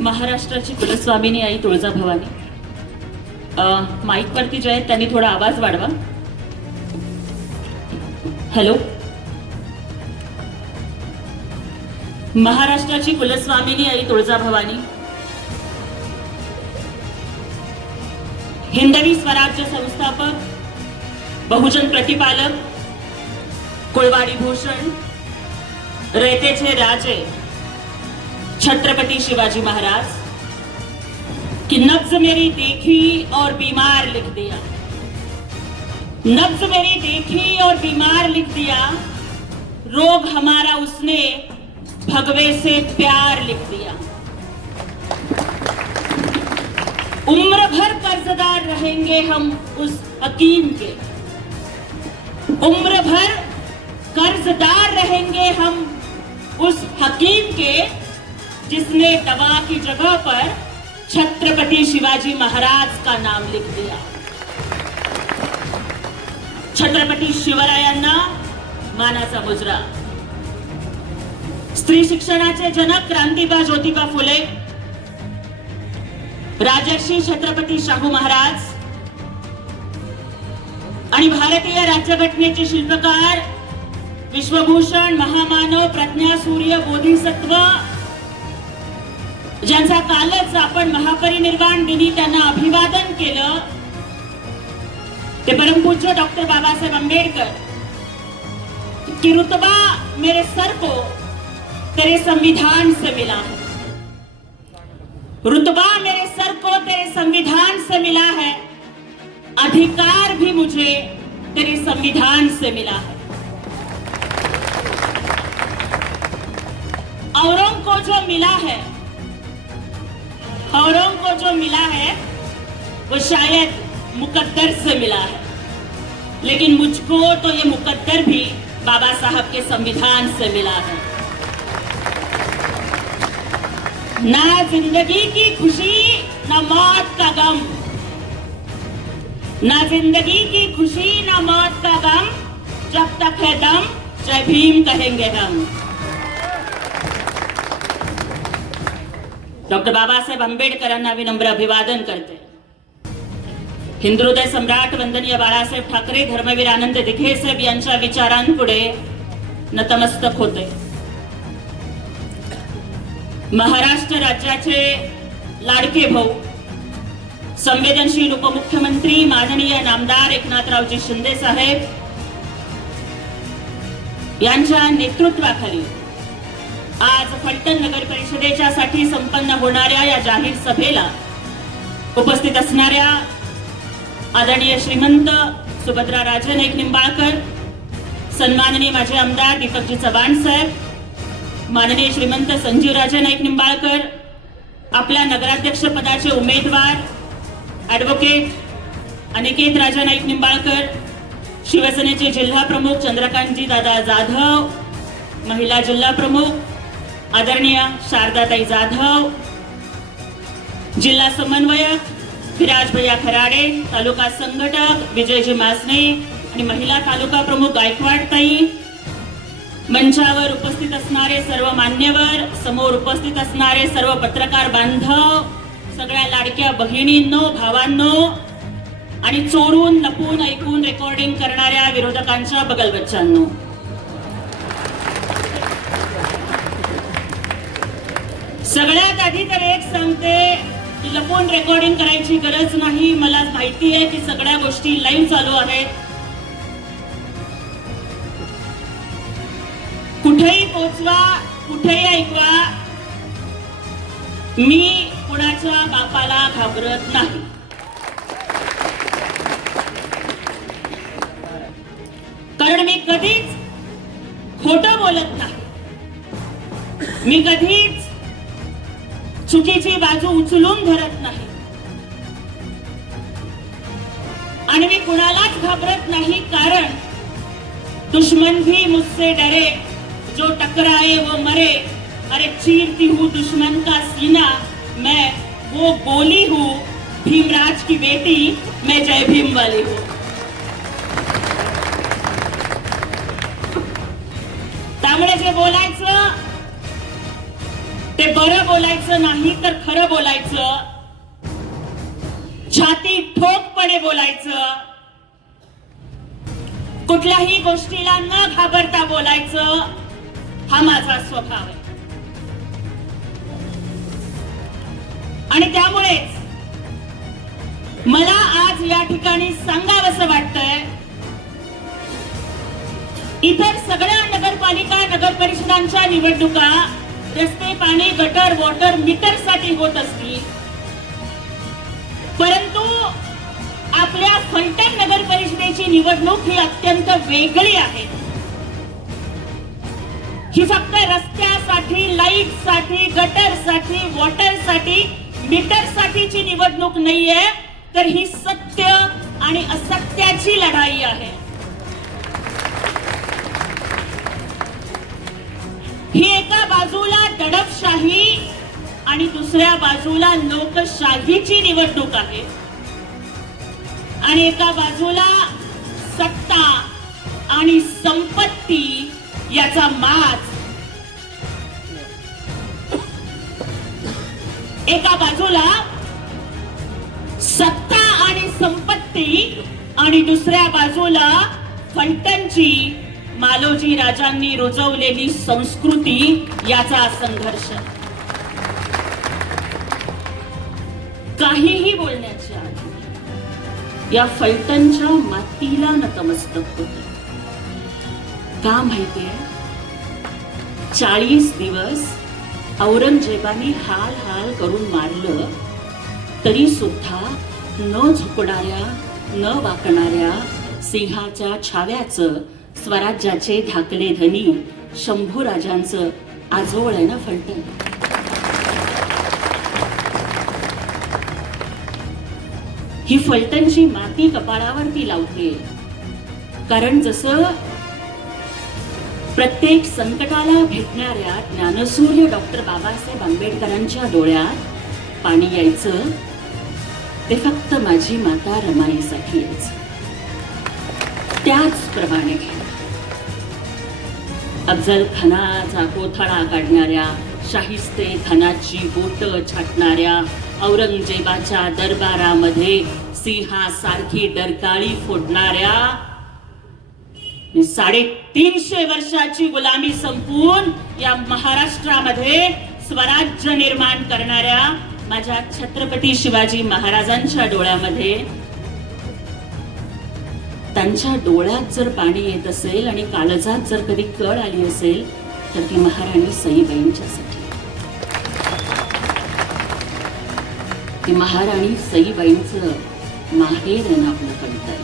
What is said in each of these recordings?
महाराष्ट्राची कुलस्वामिनी आई तुळजाभवानी. माईक वरती जे आहेत त्यांनी थोडा आवाज वाढवा. हॅलो. महाराष्ट्राची कुलस्वामिनी आई तुळजाभवानी, हिंदवी स्वराज्य संस्थापक, बहुजन प्रतिपालक, कुळवाडी भूषण, रयतेचे राजे छत्रपति शिवाजी महाराज कि नब्ज मेरी देखी और बीमार लिख दिया, नब्ज मेरी देखी और बीमार लिख दिया, रोग हमारा उसने भगवे से प्यार लिख दिया। उम्र भर कर्जदार रहेंगे हम उस हकीम के, उम्र भर कर्जदार रहेंगे हम उस हकीम के जिसने दवा की जगह पर छत्रपति शिवाजी महाराज का नाम लिख दिया। छत्रपति शिवरायांना मानाचा मुजरा. स्त्री शिक्षणाचे जनक क्रांतिबा ज्योतिबा फुले, राजर्षी छत्रपती शाहू महाराज आणि भारतीय राज्यघटनेचे शिल्पकार विश्वभूषण महामानव प्रज्ञासूर्य बोधिसत्व ज्यांचा कालच आपण महापरिनिर्वाण दिनी त्यांना अभिवादन केलं, ते परमपूज्य डॉक्टर बाबासाहेब आंबेडकर की रुतबा मेरे सर को तेरे संविधान से मिला है, रुतबा मेरे सर को तेरे संविधान से मिला है, अधिकार भी मुझे तेरे संविधान से मिला है। औरों को जो मिला है, औरों को जो मिला है वो शायद मुकद्दर से मिला है, लेकिन मुझको तो ये मुकद्दर भी बाबा साहब के संविधान से मिला है। ना जिंदगी की खुशी ना मौत का गम, ना जिंदगी की खुशी ना मौत का गम, जब तक है दम जय भीम कहेंगे हम। डॉक्टर बाबासाहेब आंबेडकरांना विनम्र अभिवादन करते. हिंदुहृदय सम्राट वंदनीय बाळासाहेब ठाकरे, धर्मवीर आनंद दिघे साहेब यांच्या विचारांपुढे नतमस्तक होते. महाराष्ट्र राज्याचे लाडके भाऊ, संवेदनशील उपमुख्यमंत्री माननीय नामदार एकनाथरावजी शिंदे साहेब यांच्या नेतृत्वाखाली आज फलटण नगर परिषदेच्या साठी संपन्न होणाऱ्या या जाहीर सभेला उपस्थित असणाऱ्या आदरणीय श्रीमंत सुभद्रा राजे नाईक निंबाळकर, सन्माननीय माजी आमदार दीपकजी चव्हाण साहेब, माननीय श्रीमंत संजीव राजे नाईक निंबाळकर, आपल्या नगराध्यक्ष पदाचे उमेदवार ॲडव्होकेट अनिकेत राजा नाईक निंबाळकर, शिवसेनेचे जिल्हा प्रमुख चंद्रकांतजी दादा जाधव, महिला जिल्हा प्रमुख आदरणीय शारदाताई जाधव, जिल्हा समन्वयक विराज भैया खराडे, तालुका संघटक विजयजी मासने आणि महिला तालुका प्रमुख गायकवाडताई, मंचावर उपस्थित असणारे सर्व मान्यवर, समोर उपस्थित असणारे सर्व पत्रकार बांधव, सगळ्या लाडक्या बहिणींनो, भावांनो आणि चोरून लपून ऐकून रेकॉर्डिंग करणाऱ्या विरोधकांच्या बगलबच्चांनो, सगळ्यात आधी तर एक सांगते की लपून रेकॉर्डिंग करायची गरज नाही. मला माहिती आहे की सगळ्या गोष्टी लाईव्ह चालू आहेत. कुठेही पोहोचवा, कुठेही ऐकवा, मी कुणाच्या बापाला घाबरत नाही. कारण मी कधीच खोटं बोलत नाही, मी कधीच चुकीची बाजू उचलून धरत नाही आणि मी कुणालाच घाबरत नाही. कारण दुश्मन भी मुझसे डरे, जो टकराए वो मरे, अरे चीरती हूँ दुश्मन का सीना, मैं वो गोली हूँ, भीमराज की बेटी, मैं जय भीम वाली हूँ. त्यामुळे जे बोलायचं ते बरं बोलायचं नाही तर खरं बोलायचं, छाती ठोकपणे बोलायचं, कुठल्याही गोष्टीला न घाबरता बोलायचं, हा माझा स्वभाव आहे. आणि त्यामुळेच मला आज या ठिकाणी सांगावंसं वाटतंय, इतर सगळ्या नगरपालिका नगर परिषदांच्या निवडणुका रस्ते, पाणी, गटर, वॉटर मीटर साठी होत असतील, परंतु आपल्या फलटण नगर परिषदेची निवडणूक ही अत्यंत वेगळी आहे. ही फक्त रस्त्यासाठी, लाईटसाठी, गटरसाठी, वॉटरसाठी, मीटरसाठीची निवडणूक नाहीये, तर ही सत्य आणि असत्याची लढाई आहे. ही एका बाजूला दडपशाही आणि दुसऱ्या बाजूला लोकशाहीची निवडणूक आहे. आणि एका बाजूला सत्ता आणि संपत्ती याचा माज. एका बाजूला सत्ता आणि संपत्ती आणि दुसऱ्या बाजूला फलटणची मालोजी राजांनी रुजवलेली संस्कृती याचा संघर्ष. काहीही बोलण्याच्या आधी या फलटणच्या मातीला नतमस्तक होते. का माहितीये, 40 दिवस औरंगजेबाने हाल हाल करून मारलं तरी सुद्धा न झुकणाऱ्या, न वाकणाऱ्या सिंहाच्या छाव्याचं, स्वराज्याचे धाकले धनी शंभूराजांचं आजोळ आहे ना फलटण. ही फलटणची माती कपाळावरती लावते, कारण जसं प्रत्येक संकटाला भेटणाऱ्या ज्ञानसूर्य डॉक्टर बाबासाहेब आंबेडकरांच्या डोळ्यात पाणी यायचं, ते फक्त माझी माता रमाईसाठी यायचं. त्याचप्रमाणे अफजल खानाचा कोथळा काढणाऱ्या, शाहिस्ते खानाची बोट छाटणाऱ्या, औरंगजेबाच्या दरबारामध्ये सिंहासारखी डरकाळी फोडणाऱ्या, 350 वर्षाची गुलामी संपवून या महाराष्ट्रामध्ये स्वराज्य निर्माण करणाऱ्या माझ्या छत्रपती शिवाजी महाराजांच्या डोळ्यामध्ये, त्यांच्या डोळ्यात जर पाणी येत असेल आणि काळजात जर कधी कळ आली असेल तर ती महाराणी सईबाईंच्यासाठी. ती महाराणी सईबाईंचं माहेर आहे ना आपलं फलटण.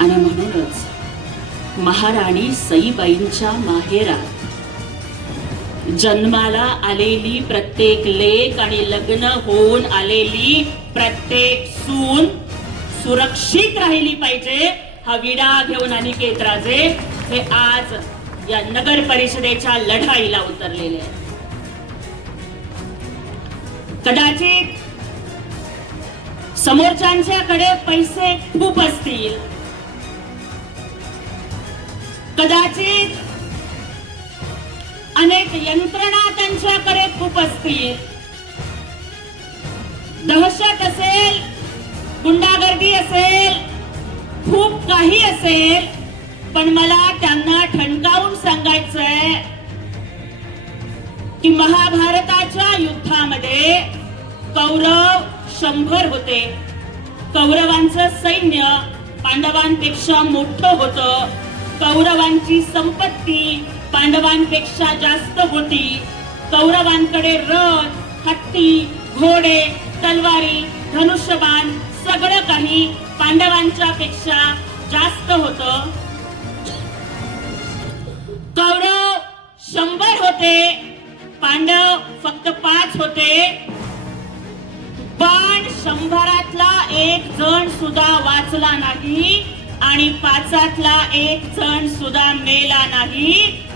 आणि म्हणूनच महाराणी सईबाईंच्या माहेरात जन्माला आलेली प्रत्येक लेक आणि लग्न होऊन आलेली प्रत्येक सून सुरक्षित राहिली पाहिजे, हा विडा घेऊन अनिकेत राजे हे आज या नगर परिषदेच्या लढाईला उतरलेले आहेत. कदाचित समोरच्यांच्याकडे पैसे खूप असतील, कदाचित अनेक यंत्रणा त्यांच्याकडे खूप असतील, दहशत असेल, गुंडागर्दी असेल, खूप काही असेल, पण मला त्यांना ठणकावून सांगायचंय की महाभारताच्या युद्धामध्ये कौरव 100 होते. कौरवांचं सैन्य पांडवांपेक्षा मोठं होतं. कौरवांची संपत्ती पांडवांपेक्षा जास्त होती. कौरवांकडे रथ, हत्ती, घोडे, तलवारी, धनुष्यबाण सगळं काही पांडवांच्या पेक्षा जास्त होतं. कौरव 100 होते, पांडव फक्त 5 होते. पण 100तला एक जण सुद्धा वाचला नाही आणि 5तला एक जण सुद्धा मेला नाही,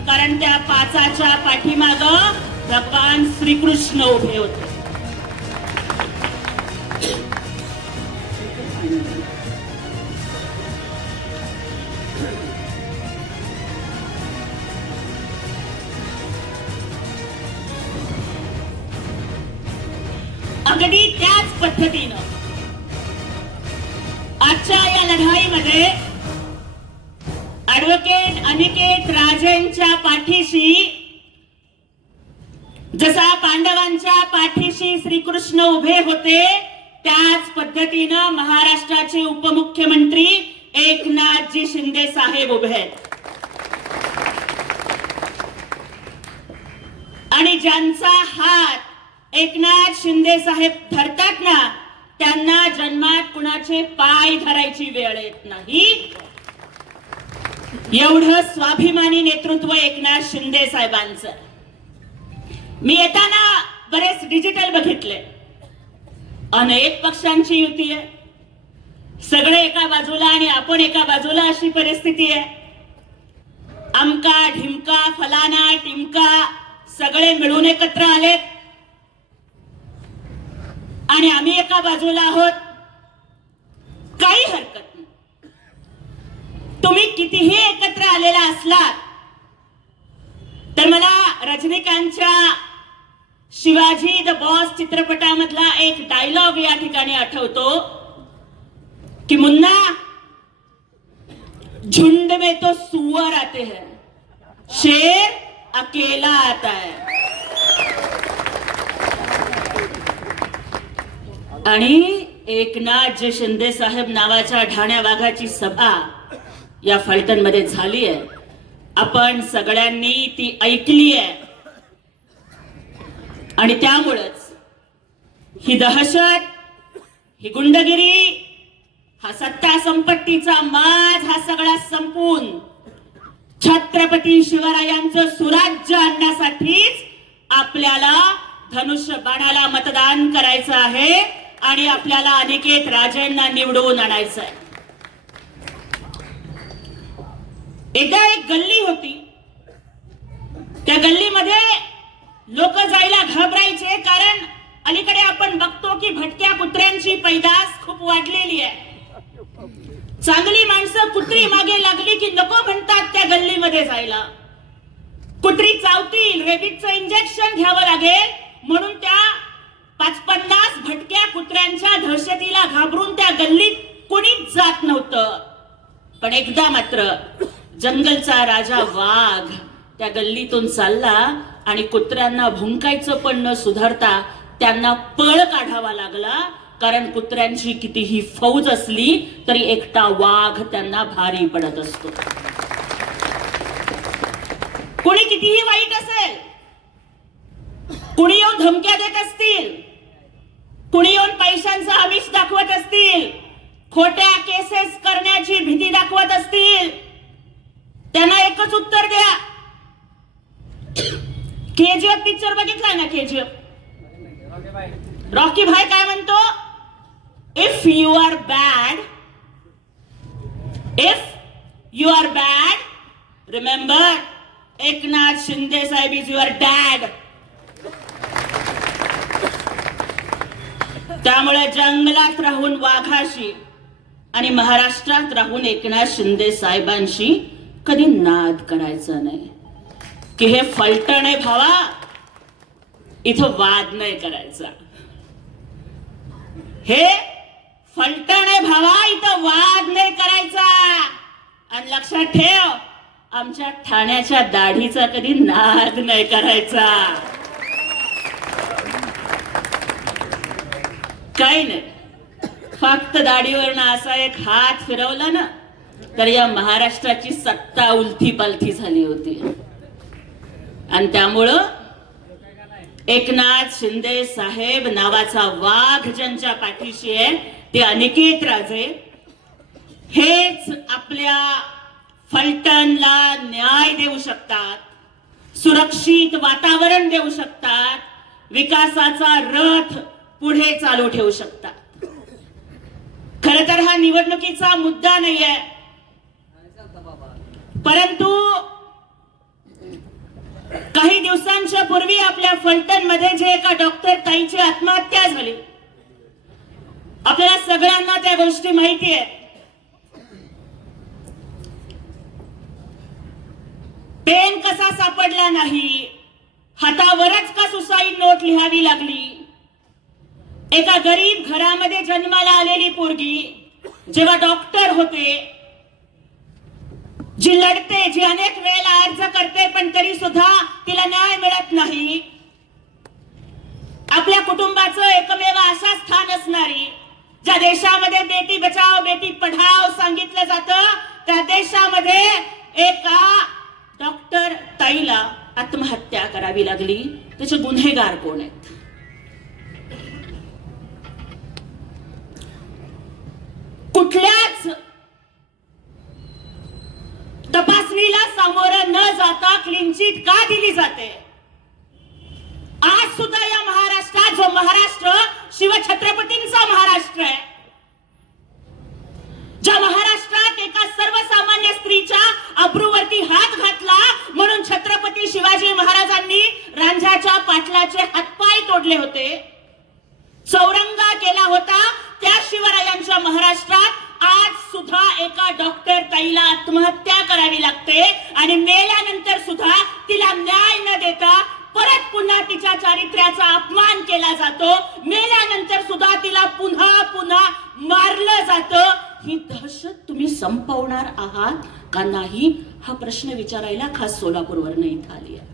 कारण त्या 5च्या पाठीमाग भगवान श्रीकृष्ण उभे होते. अगदी त्याच पद्धतीनं आजच्या या लढाईमध्ये ऍडव्होकेट अनिकेत राजेंच्या पाठीशी जसा पांडवांच्या पाठीशी श्रीकृष्ण उभे होते त्याच पद्धतीनं महाराष्ट्राचे उपमुख्यमंत्री एकनाथजी शिंदे साहेब उभे आहेत. आणि ज्यांचा हात एकनाथ शिंदे साहेब धरतात ना त्यांना जन्मात कुणाचे पाय धरायची वेळ येत नाही. एवढं स्वाभिमानी नेतृत्व एकनाथ शिंदे साहेबांचं. मी येताना बरेच डिजिटल बघितले. अनेक पक्षांची युती आहे, सगळे एका बाजूला आणि आपण एका बाजूला अशी परिस्थिती आहे. अमका ढिमका फलाना टिमका सगळे मिळून एकत्र आलेत आणि आम्ही एका बाजूला आहोत. काही हरकत नाही. तुम्ही कितीही एकत्र आलेला असलात तर मला रजनीकांतच्या शिवाजी द बॉस चित्रपटामधला एक डायलॉग या ठिकाणी आठवतो कि मुन्ना, झुंड में तो सुअर आते हैं, शेर अकेला आता है. आणि एकनाथजी शिंदे साहेब नावाच्या ढाण्या वाघाची सभा या फलटण मध्ये झाली आहे. आपण सगळ्यांनी ती ऐकली आहे आणि त्यामुळेच ही दहशत, ही गुंडगिरी, हा सत्ता संपत्तीचा माज हा सगळा संपून छत्रपती शिवरायांचं सुराज्य आणण्यासाठीच आपल्याला धनुष्य बाणाला मतदान करायचं आहे आणि आपल्याला अनिकेत राजेंना निवडून आणायचं आहे. एकदा एक गल्ली होती. त्या गल्लीमध्ये लोक जायला घाबरायचे, कारण अलीकडे आपण बघतो की भटक्या कुत्र्यांची पैदास खूप वाढलेली आहे. चांगली माणसं कुत्री मागे लागली की नको म्हणतात त्या गल्लीमध्ये जायला. कुत्री चावतील, रेबीजचं इंजेक्शन घ्यावं लागेल म्हणून त्या 50 भटक्या कुत्र्यांच्या दहशतीला घाबरून त्या गल्लीत कोणीच जात नव्हतं. पण एकदा मात्र जंगलचा राजा वाघ त्या गल्लीतून चालला आणि कुत्र्यांना भुंकायचं पण न सुधारता त्यांना पळ काढावा लागला, कारण कुत्र्यांची कितीही फौज असली तरी एकटा वाघ त्यांना भारी पडत असतो. कोणी कितीही वाईट असेल, कुणी येऊन धमक्या देत असतील, कुणी येऊन पैशांचा आमिष दाखवत असतील, खोट्या केसेस करण्याची भीती दाखवत असतील, त्यांना एकच उत्तर द्या. केजीएफ पिक्चर बघितलाय ना? केजीएफ रॉकी भाई काय म्हणतो? If you are bad, remember Eknath Shinde साहेब इज युअर डॅड. त्यामुळे जंगलात राहून वाघाशी आणि महाराष्ट्रात राहून एकनाथ शिंदे साहेबांशी कधी नाद करायचा नाही. की हे फलटण आहे भावा, इथं वाद नाही करायचा. हे फलटण आहे भावा, इथं वाद नाही करायचा. आणि लक्षात ठेव, आमच्या ठाण्याच्या दाढीचा कधी नाद नाही करायचा. काही नाही, फक्त दाढीवरनं असा एक हात फिरवला ना तर या महाराष्ट्राची सत्ता उलथी पालथी झाली होती. आणि त्यामुळं एकनाथ शिंदे साहेब नावाचा वाघ ज्यांच्या पाठीशी आहे ते अनिकेत राजे हेच आपल्या फलटणला न्याय देऊ शकतात, सुरक्षित वातावरण देऊ शकतात, विकासाचा रथ पुढे चालू ठेवू शकतात. खरं तर हा निवडणुकीचा मुद्दा नाहीये, परंतु काही दिवसांच्या पूर्वी आपल्या फलटण मध्ये जे एका डॉक्टर ताईची आत्महत्या झाली, आपल्याला सगळ्यांना त्या गोष्टी माहिती आहेत. पेन कसा सापडला नाही, हातावरच का सुसाईड नोट लिहावी लागली, एका गरीब घरामध्ये जन्माला आलेली पोरगी जेव्हा डॉक्टर होते, जी लढते, जी अनेक वेळेला अर्ज करते पण तरी सुद्धा तिला न्याय मिळत नाही, आपल्या कुटुंबाचं एकमेव आशा स्थान असणारी, ज्या देशामध्ये बेटी बचाओ बेटी पढाओ सांगितलं जातं, त्या देशामध्ये एका डॉक्टर ताईला आत्महत्या करावी लागली. त्याचे गुन्हेगार कोण आहेत? कुठल्याच तपासणीला सामोरं न जाता क्लीन चिट का दिली जाते? आज सुद्धा या महाराष्ट्रात, जो महाराष्ट्र शिवछत्रपतींचा महाराष्ट्र आहे, ज्या महाराष्ट्रात एका सर्वसामान्य स्त्रीच्या अब्रूवरती हात घातला म्हणून छत्रपती शिवाजी महाराजांनी रांझ्याच्या पाटलाचे हातपाय तोडले होते, चौरंगा केला होता, त्या शिवरायांच्या महाराष्ट्रात आज सुद्धा एका डॉक्टर ताईला आत्महत्या करावी लागते आणि मेल्यानंतर सुद्धा तिला न्याय न देता परत पुन्हा तिच्या चारित्र्याचा अपमान केला जातो. मेल्यानंतर सुद्धा तिला पुन्हा पुन्हा मारलं जातं. ही दहशत तुम्ही संपवणार आहात का नाही, हा प्रश्न विचारायला खास सोलापूरवरून इथं आली आहे.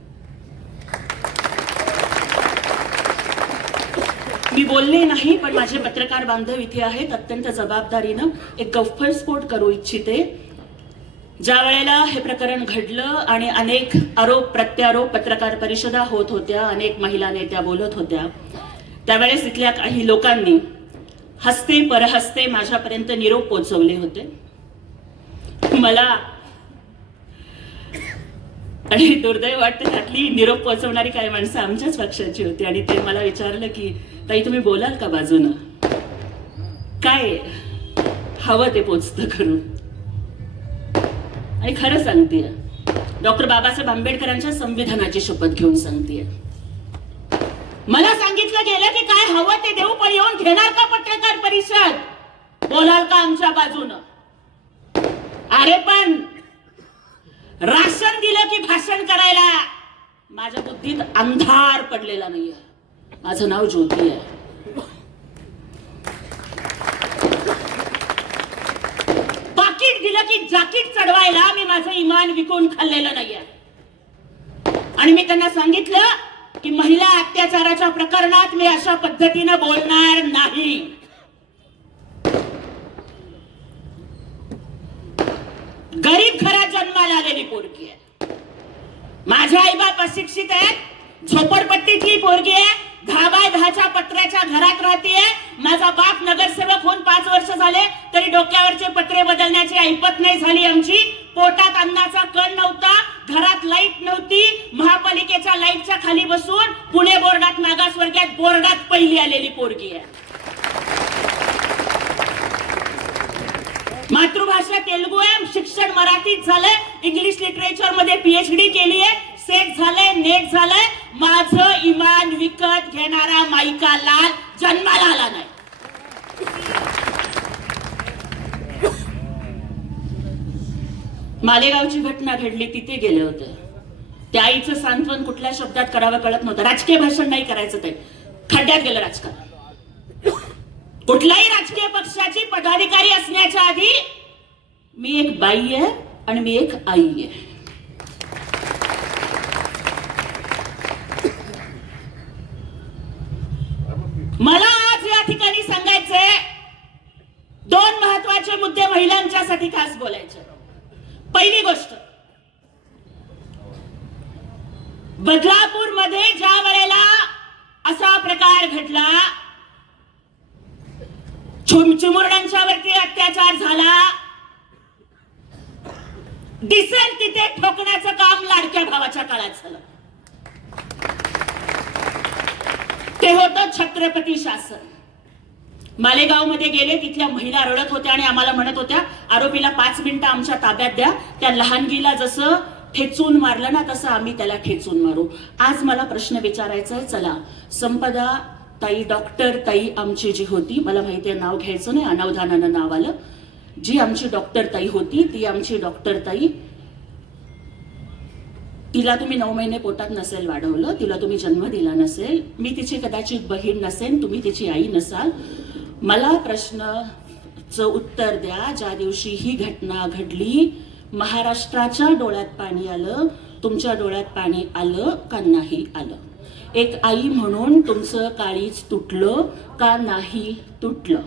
मी बोलले नाही, पण माझे पत्रकार बांधव इथे आहेत. अत्यंत जबाबदारीनं एक गौप्यस्फोट करू इच्छिते. ज्या वेळेला हे प्रकरण घडलं आणि अनेक आरोप प्रत्यारोप पत्रकार परिषदा होत होत्या, अनेक महिला नेत्या बोलत होत्या, त्यावेळेस इथल्या काही लोकांनी हस्ते परहस्ते माझ्यापर्यंत निरोप पोहोचवले होते. मला आणि दुर्दैव वाटतं त्यातली निरोप पोहोचवणारी काही माणसं आमच्याच पक्षाची होती आणि ते मला विचारलं की ताई तुम्ही बोलाल का बाजूनं, काय हवं ते पोचतं करून. आणि खरं सांगतेय, डॉक्टर बाबासाहेब आंबेडकरांच्या संविधानाची शपथ घेऊन सांगतेय. मला सांगितलं गेलं की काय हवं ते देऊ, पण येऊन घेणार का पत्रकार परिषद, बोलाल का आमच्या बाजूनं? अरे पण राशन दिलं की भाषण करायला माझ्या बुद्धीत अंधार पडलेला नाहीये. माझं नाव ज्योती आहे. पाकिट दिलं की जाकीट चढवायला मी माझं इमान विकून खाल्लेलं नाहीये. आणि मी त्यांना सांगितलं की महिला अत्याचाराच्या प्रकरणात मी अशा पद्धतीनं बोलणार नाही. गरीब घरात जन्माला आलेली पोरगी आहे. माझे आई बाप अशिक्षित आहेत, झोपडपट्टीतली पोरगी आहे, 10x10च्या पत्र्याच्या घरात राहतेय. माझा बाप नगरसेवक होऊन 5 वर्ष झाले तरी डोक्यावरचे पत्रे बदलण्याची ऐपत नाही झाली आमची. पोटात अन्नाचा कण नव्हता, घरात लाईट नव्हती, महापालिकेच्या लाईटच्या खाली बसून पुणे बोर्डात मागासवर्गात बोर्डात पहिली आलेली पोरगी आहे. मातृभाषा तेलुगू आहे, शिक्षण मराठीत झालंय, इंग्लिश लिटरेचर मध्ये PhD केली आहे, सेट झालंय, नेट झालंय. माझं इमान विकत घेणारा माईका लाल जन्माला आला नाही. मालेगावची घटना घडली, तिथे गेले होते. त्या आईचं सांत्वन कुठल्या शब्दात करावं कळत नव्हतं. राजकीय भाषण नाही करायचं, ते खड्ड्यात गेलं राजकारण. कुठल्याही राजकीय पक्षाची पदाधिकारी असण्याच्या आधी मी एक बाई आहे आणि मी एक आई आहे. मला आज या ठिकाणी सांगायचंय, 2 महत्वाचे मुद्दे महिलांच्यासाठी खास बोलायचे. पहिली गोष्ट, बदलापूर मध्ये ज्या वेळेला असा प्रकार घडला, चिमुरड्यांच्या वरती अत्याचार झाला, दिसेल तिथे ठोकण्याचं काम लाडक्या भावाच्या काळात झालं. ते होतं छत्रपती शासन. मालेगाव मध्ये गेले, तिथल्या महिला रडत होत्या आणि आम्हाला म्हणत होत्या आरोपीला 5 मिनिटं आमच्या ताब्यात द्या, त्या लहानगीला जसं ठेचून मारलं ना तसं आम्ही त्याला ठेचून मारू. आज मला प्रश्न विचारायचा आहे, चला संपदा ताई, डॉक्टर ताई आमची जी होती, मला माहिती आहे नाव घ्यायचं नाही, अनावधानानं नाव आलं, जी आमची डॉक्टर ताई होती ती आमची डॉक्टर ताई तिला तुम्ही 9 महिने पोटात नसेल वाढवलं, तिला तुम्ही जन्म दिला नसेल, मी तिची कदाचित बहीण नसेन, तुम्ही तिची आई नसाल. मला प्रश्नाचं उत्तर द्या, ज्या दिवशी ही घटना घडली महाराष्ट्राच्या डोळ्यात पाणी आलं, तुमच्या डोळ्यात पाणी आलं का नाही आलं? एक आई म्हणून तुमचं काळीज तुटलं का नाही तुटलं?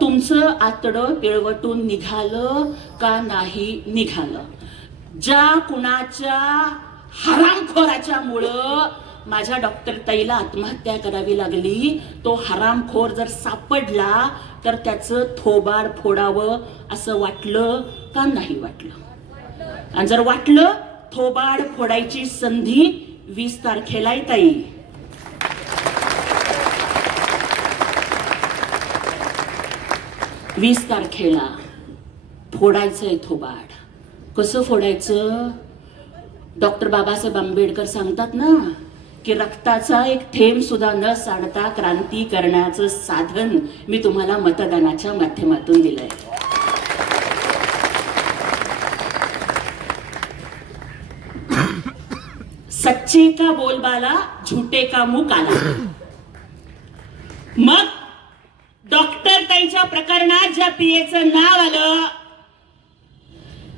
तुमचं आतडं पिळवटून निघालं का नाही निघालं? ज्या कुणाच्या हरामखोराच्या मुळे माझ्या डॉक्टर ताईला आत्महत्या करावी लागली, तो हरामखोर जर सापडला तर त्याचं थोबाड फोडावं असं वाटलं का नाही वाटलं? आणि जर वाटलं थोबाड फोडायची संधी 20 तारखेला आहे ताई. वीस तारखेला फोडायचंय थोबाड. कसं फोडायचं? डॉक्टर बाबासाहेब आंबेडकर सांगतात ना की रक्ताचा एक थेंब सुद्धा न सांडता क्रांती करण्याचं साधन मी तुम्हाला मतदानाच्या माध्यमातून दिलंय. सच्चे का बोलबाला, झूठे का मुंह काला. मग डॉक्टर ताईच्या प्रकरणात ज्या पीएचं नाव आलं,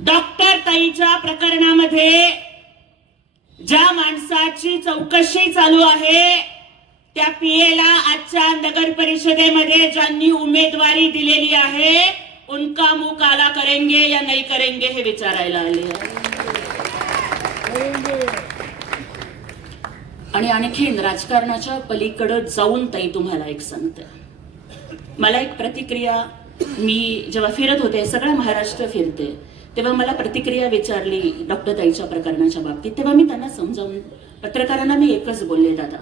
डॉक्टर ताईच्या प्रकरणामध्ये ज्या माणसाची चौकशी चालू आहे, त्या पीएला आजच्या नगर परिषदेमध्ये ज्यांनी उमेदवारी दिलेली आहे, उनका मुंह काला करेंगे या नाही करेंगे हे विचारायला आले. आणि आणखीन राजकारणाच्या पलीकडे जाऊन ताई तुम्हाला एक सांगते. मला एक प्रतिक्रिया, मी जेव्हा फिरत होते, सगळं महाराष्ट्र फिरते, तेव्हा मला प्रतिक्रिया विचारली डॉक्टर ताईच्या प्रकरणाच्या बाबतीत. तेव्हा मी त्यांना समजावून, पत्रकारांना मी एकच बोलले, दादा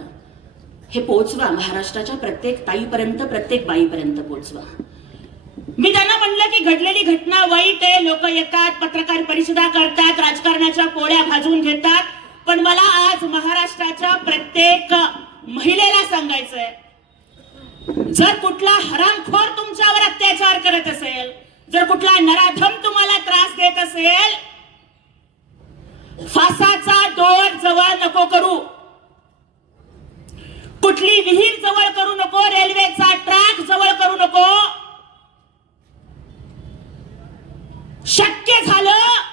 हे पोहोचवा महाराष्ट्राच्या प्रत्येक ताईपर्यंत, प्रत्येक बाईपर्यंत पोहोचवा. मी त्यांना म्हणलं की घडलेली घटना वाईट आहे, लोक येतात, पत्रकार परिषदा करतात, राजकारणाच्या पोळ्या भाजून घेतात, पण मला आज महाराष्ट्राच्या प्रत्येक महिलेला सांगायचंय, जर कुठला हरामखोर तुमच्यावर अत्याचार करत असेल, जर कुठला नराधम तुम्हाला त्रास देत असेल, फासाचा दोर जवळ नको करू, कुठली विहीर जवळ करू नको, रेल्वेचा ट्रॅक जवळ करू नको. शक्य झालं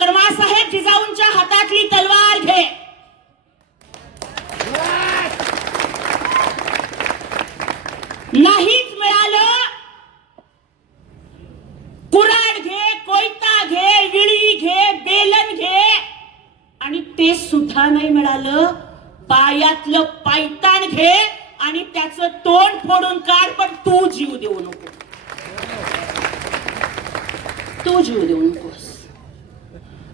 तर मासाहेब जिजाऊंच्या हातातली तलवार घे, नाहीच मिळालं कुऱ्हाड घे, कोयता घे, विळी घे, बेलन घे, आणि ते सुद्धा नाही मिळालं पायातलं पायतान घे आणि त्याचं तोंड फोडून काढ, पण तू जीव देऊ नको, तू जीव देऊ नकोस.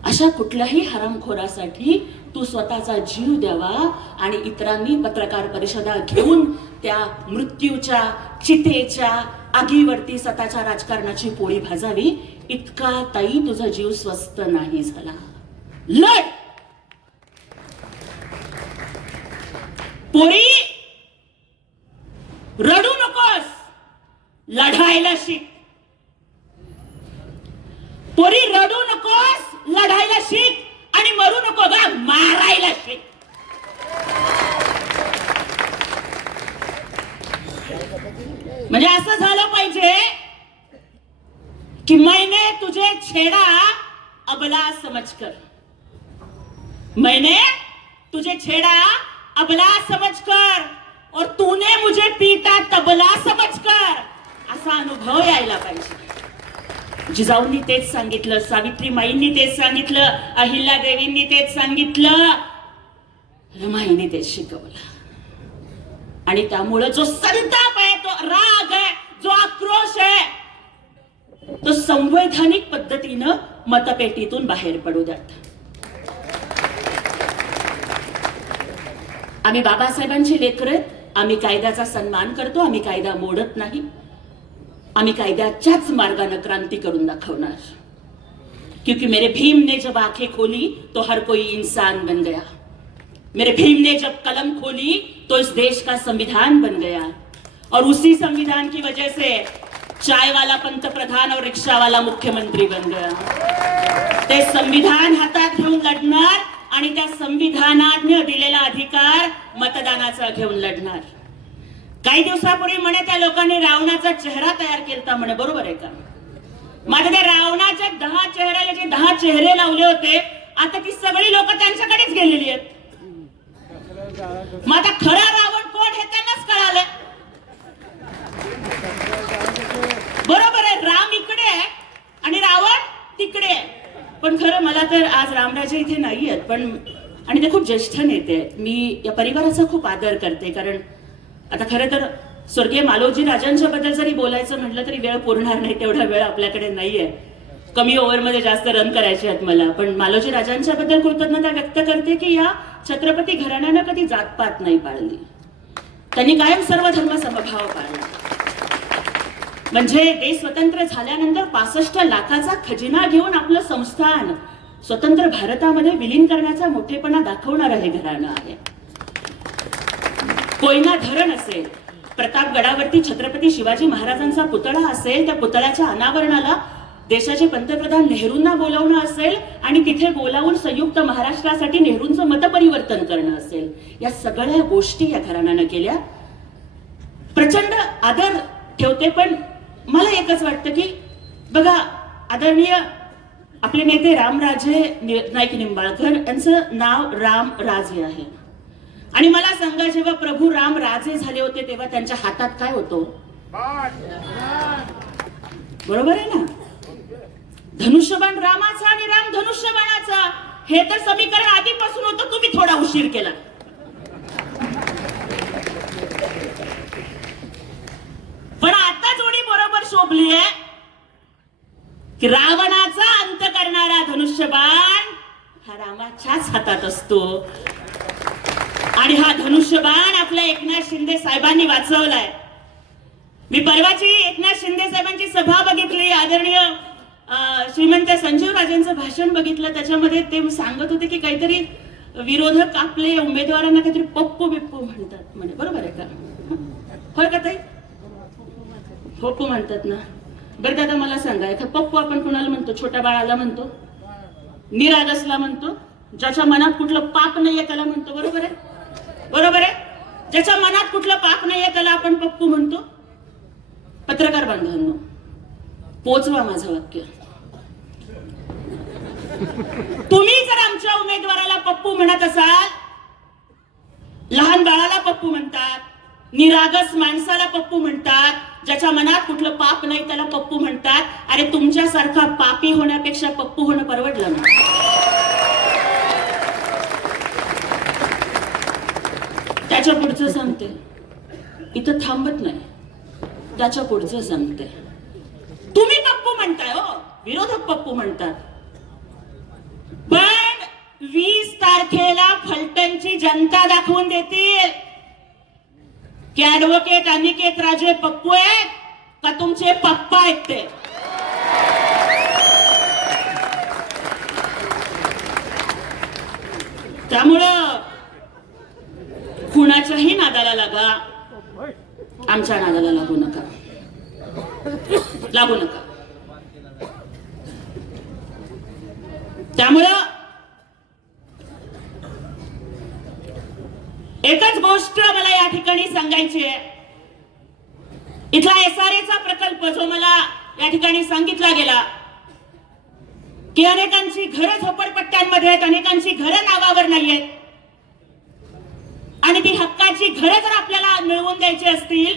अशा कुठल्याही हरामखोरासाठी तू स्वतःचा जीव द्यावा आणि इतरांनी पत्रकार परिषदा घेऊन त्या मृत्यूच्या चितेच्या आगीवरती स्वतःच्या राजकारणाची पोळी भाजावी, इतका ताई तुझा जीव स्वस्त नाही झाला. लढ पोरी, रडू नकोस, लढायला शिक. पोरी रडू नकोस, लढायला शिक, आणि मरू नको गा, मारायला शिक. म्हणजे असं झालं पाहिजे कि मैंने तुझे छेड़ा अबला समझकर, मैंने तुझे छेड़ा अबला समझकर और तूने मुझे पीटा तबला समझकर, असा अनुभव यायला पाहिजे. जिजाऊंनी तेच सांगितलं, सावित्रीमाईंनी तेच सांगितलं, अहिल्यादेवींनी तेच सांगितलं, रमाईंनी तेच शिकवलं. आणि त्यामुळे जो संताप आहे, तो राग आहे, जो आक्रोश आहे, तो संवैधानिक पद्धतीनं मतपेटीतून बाहेर पडू द्यात. आम्ही बाबासाहेबांची लेकरं, आम्ही कायद्याचा सन्मान करतो, आम्ही कायदा मोडत नाही, आम्ही कायद्याच्याच मार्गाने क्रांती करून दाखवणार. क्योंकि मेरे भीम ने जब आंखें खोली तो हर कोई इंसान बन गया, मेरे भीम ने जब कलम खोली तो इस देश का संविधान बन गया, और उसी संविधान की वजह से चाय वाला पंतप्रधान और रिक्शा वाला मुख्यमंत्री बन गया. ते संविधान हातात घेऊन लढणार आणि त्या संविधानाने दिलेला अधिकार मतदानाचा घेऊन लढणार. काही दिवसापूर्वी म्हणे त्या लोकांनी रावणाचा चेहरा तयार केलता म्हणे, बरोबर आहे का? माझ्या त्या रावणाच्या 10 चेहऱ्याला जे 10 चेहरे लावले होते, आता ती सगळी लोक त्यांच्याकडेच गेलेली आहेत. मग आता खरा रावण कोण हे त्यांनाच कळालं. बरोबर आहे, राम इकडे आहे आणि रावण तिकडे आहे. पण खरं मला तर आज रामराजे इथे नाही आहेत, पण आणि ते खूप ज्येष्ठ नेते आहेत. मी या परिवाराचा खूप आदर करते, कारण आता खरं तर स्वर्गीय मालोजी राजांच्या बद्दल जरी बोलायचं म्हटलं तरी वेळ पुरणार नाही, तेवढा वेळ आपल्याकडे नाहीये. कमी ओव्हरमध्ये जास्त रन करायचे आहेत मला. पण मालोजी राजांच्या बद्दल कृतज्ञता व्यक्त करते की या छत्रपती घराण्यानं कधी जातपात नाही पाळली. त्यांनी कायम सर्व धर्म समभाव पाळला. म्हणजे देश स्वतंत्र झाल्यानंतर 65 लाखाचा खजिना घेऊन आपलं संस्थान स्वतंत्र भारतामध्ये विलीन करण्याचा मोठेपणा दाखवणारं हे घराणं आहे. कोयना धरण असेल, प्रतापगडावरती छत्रपती शिवाजी महाराजांचा पुतळा असेल, त्या पुतळ्याच्या अनावरणाला देशाचे पंतप्रधान नेहरूंना बोलावणं असेल आणि तिथे बोलावून संयुक्त महाराष्ट्रासाठी नेहरूंचं मतपरिवर्तन करणं असेल, या सगळ्या गोष्टी या घराण्यानं केल्या. प्रचंड आदर ठेवते. पण मला एकच वाटतं की बघा, आदरणीय आपले नेते रामराजे नाईक निंबाळकर यांचं नाव राम राजे आहे. आणि मला सांगा, जेव्हा प्रभू राम राजे झाले होते तेव्हा त्यांच्या हातात काय होतं? बरोबर आहे ना? धनुष्यबाण रामाचा आणि राम धनुष्यबाणाचा. हे तर समीकरण आधीपासून होतं, तुम्ही थोडा उशीर केला. पण आता जोडी बरोबर शोभली आहे की रावणाचा अंत करणारा धनुष्यबाण हा रामाच्याच हातात असतो. आणि हा धनुष्यबाण आपल्या एकनाथ शिंदे साहेबांनी वाचवलाय. मी परवाची एकनाथ शिंदे साहेबांची सभा बघितली, आदरणीय श्रीमंत संजीव राजेंचं भाषण बघितलं. त्याच्यामध्ये ते सांगत होते की काहीतरी विरोधक आपले उमेदवारांना काहीतरी पप्पू बिप्पू म्हणतात म्हणे, बरोबर आहे का? होय का ताई? पप्पू म्हणतात ना. बरं दादा मला सांगा, एखादा पप्पू आपण कुणाला म्हणतो? छोट्या बाळाला म्हणतो, निरागसला म्हणतो, ज्याच्या मनात कुठलं पाप नाहीये त्याला म्हणतो, बरोबर आहे? बरोबर आहे. ज्याच्या मनात कुठलं पाप नाहीये त्याला आपण पप्पू म्हणतो. पत्रकार बांधवांनो, पोचवा माझं वाक्य. तुम्ही जर आमच्या उमेदवाराला पप्पू म्हणत असाल, लहान बाळाला पप्पू म्हणतात, निरागस माणसाला पप्पू म्हणतात, ज्याच्या मनात कुठलं पाप नाही त्याला पप्पू म्हणतात. अरे तुमच्यासारखा पापी होण्यापेक्षा पप्पू होणं परवडलं ना? त्याच्या पुढचं सांगते, इथं थांबत नाही, त्याच्या पुढचं सांगते. तुम्ही पप्पू म्हणताय, हो विरोधक पप्पू म्हणतात, पण 20 तारखेला फलटणची जनता दाखवून देतील की ऍडव्होकेट अनिकेत राजे पप्पू आहेत का तुमचे पप्पा आहेत ते. त्यामुळं कुणाच्याही नादाला लागा, आमच्या नादाला लागू नका, लागू नका. त्यामुळं एकच गोष्ट मला या ठिकाणी सांगायची आहे. इथला SRAचा प्रकल्प जो मला या ठिकाणी सांगितला गेला की अनेकांची घरं झोपडपट्ट्यांमध्ये आहेत, अनेकांची घरं नावावर नाहीयेत, आणि ती हक्काची घरं जर आपल्याला मिळवून द्यायची असतील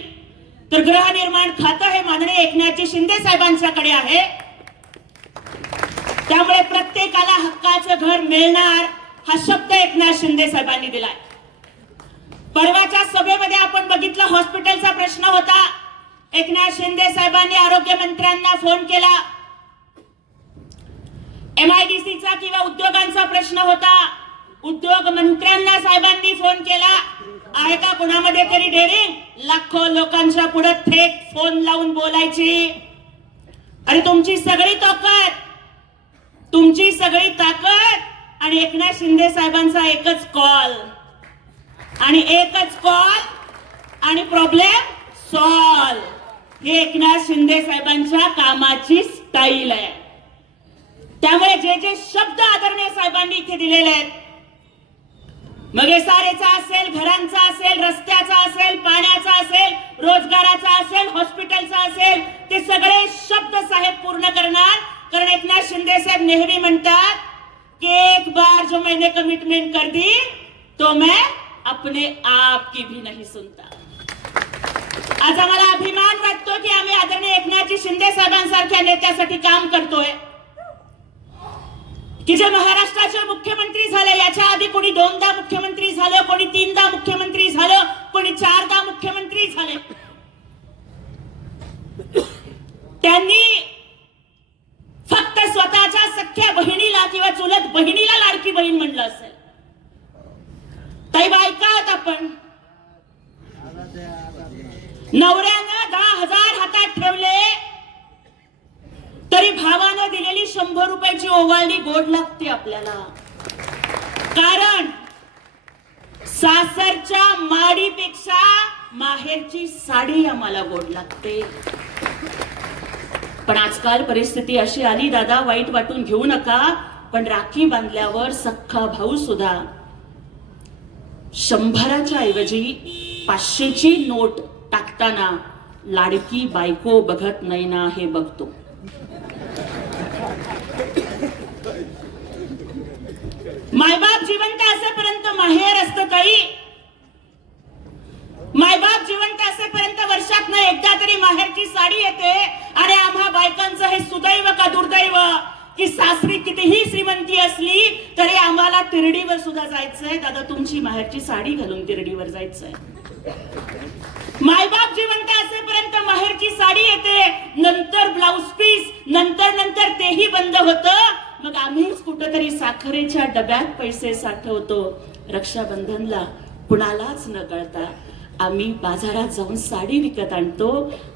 तर गृहनिर्माण खातं हे माननीय एकनाथ शिंदे साहेबांच्याकडे आहे. त्यामुळे प्रत्येकाला हक्काचं घर मिळणार हा शब्द एकनाथ शिंदे साहेबांनी दिलाय. परवाच्या सभेमध्ये आपण बघितलं, हॉस्पिटलचा प्रश्न होता. एकनाथ शिंदे साहेबांनी आरोग्य मंत्र्यांना फोन केला. MIDCचा किंवा उद्योगांचा प्रश्न होता, उद्योग मंत्र्यांना साहेबांनी फोन केला. आहे का कुणामध्ये तरी डेअरिंग? लाखो लोकांच्या पुढे थेट फोन लावून बोलायची. अरे तुमची सगळी ताकद आणि एकनाथ शिंदे साहेबांचा एकच कॉल आणि एकच कॉल आणि प्रॉब्लेम सॉल्व. हे एकनाथ शिंदे साहेबांच्या कामाची स्टाईल आहे. त्यामुळे जे जे शब्द आदरणीय साहेबांनी इथे दिलेले आहेत मग एसआरएचा असेल, घरांचा असेल, रस्त्याचा असेल, पाण्याचा असेल, रोजगाराचा असेल, हॉस्पिटलचा असेल, ते सगळे शब्द साहेब पूर्ण करणार. कारण एकनाथ शिंदे साहेब नेहमी म्हणतात कि एक बार जो मैंने कमिटमेंट कर दी तो मैं अपने आप की भी नहीं सुनता. आज आम्हाला अभिमान वाटतो की आम्ही आदरणीय एकनाथजी शिंदे साहेबांसारख्या नेत्यासाठी काम करतोय, की जे महाराष्ट्राचे मुख्यमंत्री झाले. याच्या आधी कोणी 2दा मुख्यमंत्री झालं, कोणी 3दा मुख्यमंत्री झालं, कोणी 4दा मुख्यमंत्री झाले. त्यांनी फक्त स्वतःच्या सख्या बहिणीला किंवा चुलत बहिणीला लाडकी बहीण म्हणलं असेल. ताई बायका आहात आपण. नवऱ्यानं 10,000 हातात ठेवले तरी भावानं दिलेली 100 रुपयाची ओवाळणी गोड लागते आपल्याला. कारण सासरच्या माडीपेक्षा माहेरची साडी आम्हाला गोड लागते. पण आजकाल परिस्थिती अशी आली दादा, वाईट वाटून घेऊ नका, पण राखी बांधल्यावर सख्खा भाऊ सुद्धा 100च्या ऐवजी 500ची नोट टाकताना लाडकी बायको बघत नाही ना हे बघतो. मायबाप जिवंत असेपर्यंत माहेर असतं ताई. मायबाप जिवंत असेपर्यंत वर्षातनं एकदा तरी माहेरची साडी येते. आणि आम्हा बायकांचं हे सुदैव का दुर्दैव की सासरी कितीही श्रीमंती असली तरी आम्हाला तिरडीवर सुद्धा जायचंय. दादा तुमची माहेरची साडी घालून तिरडीवर जायचंय. मायबाप जिवंत असेपर्यंत माहेरची साडी येते, नंतर ब्लाउज पीस, नंतर तेही बंद होतं. मग आम्हीच कुठेतरी साखरेच्या डब्यात पैसे साठवतो. रक्षाबंधनला कुणालाच न कळता आम्ही बाजारात जाऊन साडी विकत आणतो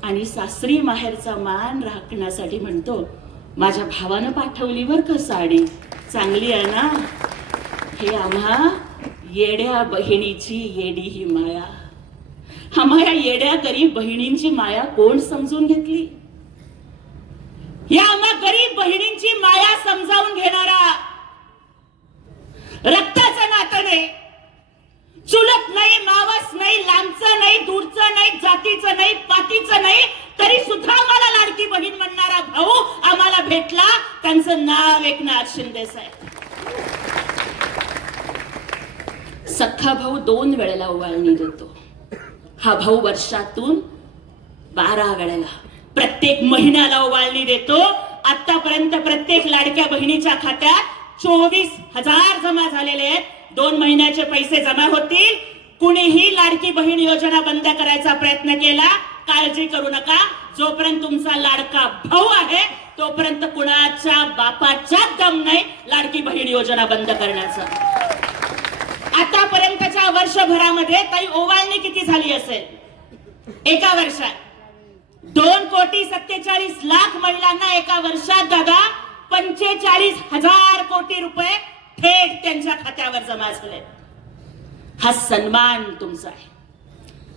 आणि सासरी माहेरचा मान राखण्यासाठी म्हणतो माझ्या भावानं पाठवली बर का साडी, चांगली आहे ना. हे आम्हा येड्या बहिणीची येडी ही माया. आम्हा येड्या गरीब बहिणींची माया कोण समजून घेतली? या आम्हा गरीब बहिणींची माया समजावून घेणारा रक्ताचं नातं नाही, चुलत नाही, मावस नाही, लांबचं नाही, दूरचं नाही, जातीचं नाही, पातीचं नाही, तरी सुद्धा आम्हाला लाडकी बहीण म्हणणारा भाऊ आम्हाला भेटला. त्यांचं नाव एकनाथ शिंदे साहेब. सख्खा भाऊ 2 वेळेला ओवाळणी देतो. हा भाऊ वर्षातून 12 वेळेला प्रत्येक महिन्याला ओवाळणी देतो. आतापर्यंत प्रत्येक लाडक्या बहिणीच्या खात्यात 24,000 जमा झालेले आहेत. 2 महिन्याचे पैसे जमा होतील. कुणीही लाडकी बहीण योजना बंद करायचा प्रयत्न केला, काळजी करू नका. जोपर्यंत तुमचा लाडका भाऊ आहे तोपर्यंत कुणाच्या बापाच्या दम नाही लाडकी बहीण योजना बंद करण्याचा. आतापर्यंतच्या वर्षभरामध्ये ताई ओवाळणी किती झाली असेल? एका वर्षात 2,47,00,000 महिलांना एका वर्षात दादा 45,000 कोटी रुपये थेट त्यांच्या खात्यावर जमा झाले. हा सन्मान तुमचा आहे.